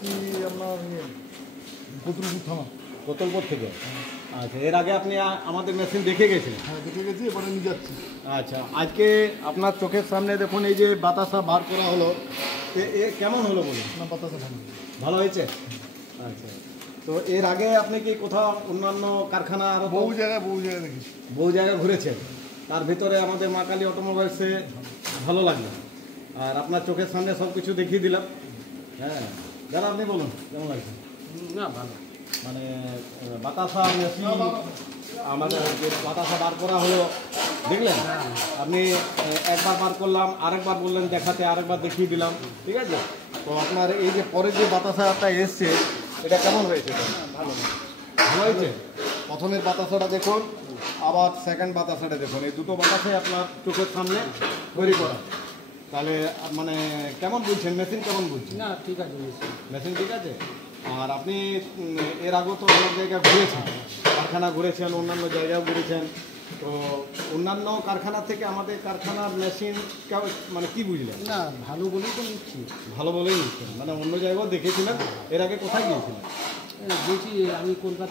কি আপনার কতুলপুর থানা। কোতলপুর থেকে? আচ্ছা, এর আগে আপনি আমাদের মেশিন দেখে গেছেন? হ্যাঁ, দেখে গেছি, এবারে নিয়ে যাচ্ছি। আচ্ছা, আজকে আপনার চোখের সামনে দেখুন এই যে বাতাসা বার করা হলো, এ কেমন হলো বলুন? না, বাতাসা ভালো। ভালো হয়েছে? আচ্ছা, তো এর আগে আপনি কি কোথাও অন্যান্য কারখানা আরও বহু জায়গায় দেখেছি। বহু জায়গায় ঘুরেছেন, তার ভিতরে আমাদের মা কালী অটোমোবাইলসে ভালো লাগলো, আর আপনার চোখের সামনে সব কিছু দেখিয়ে দিলাম। হ্যাঁ দাদা, আপনি বলুন কেমন লাগছে? না, ভালো। মানে বাতাসা মেশিন আমাদের যে বাতাসা বার করা হলো দেখলেন আপনি? একবার বার করলাম, আরেকবার বললেন দেখাতে, আরেকবার দেখিয়ে দিলাম, ঠিক আছে? তো আপনার এই যে পরের যে বাতাসাটা এসছে এটা কেমন হয়েছে? ভালো। ভালো হয়েছে? প্রথমের বাতাসাটা দেখুন, আবার সেকেন্ড বাতাসাটা দেখুন, এই দুটো বাতাসাই আপনার চোখের সামনে তৈরি করা। তাহলে মানে কেমন বলছেন, মেশিন কেমন বলছেন? না, ঠিক আছে। মেশিন ঠিক আছে। আর আপনি এর আগেও তো অনেক জায়গায় ঘুরেছেন, কারখানা ঘুরেছেন, অন্যান্য জায়গাও ঘুরেছেন, তো অন্যান্য কারখানা থেকে আমাদের কারখানার মেশিন মানে কি বুঝলেন? না, ভালো বলেই তো নিচ্ছি। ভালো বলেই নিচ্ছেন, মানে অন্য জায়গাও দেখেছিলেন? এর আগে কোথায় গিয়েছিলেন? গেছি আমি কলকাতা।